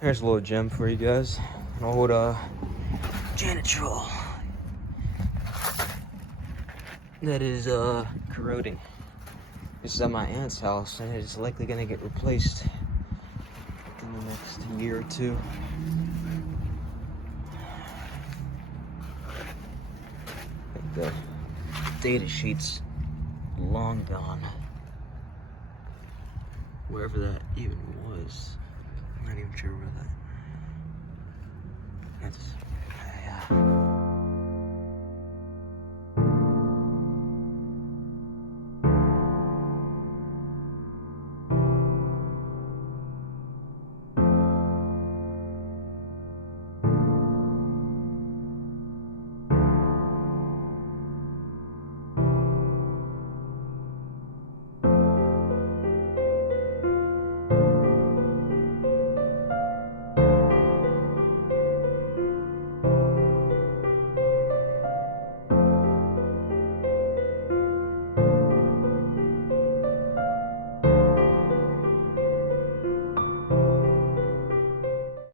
Here's a little gem for you guys. An old Janitrol. That is corroding. This is at my aunt's house, and it's likely gonna get replaced in the next year or two. The data sheet's long gone. Wherever that even was. I'm not even sure where that. That's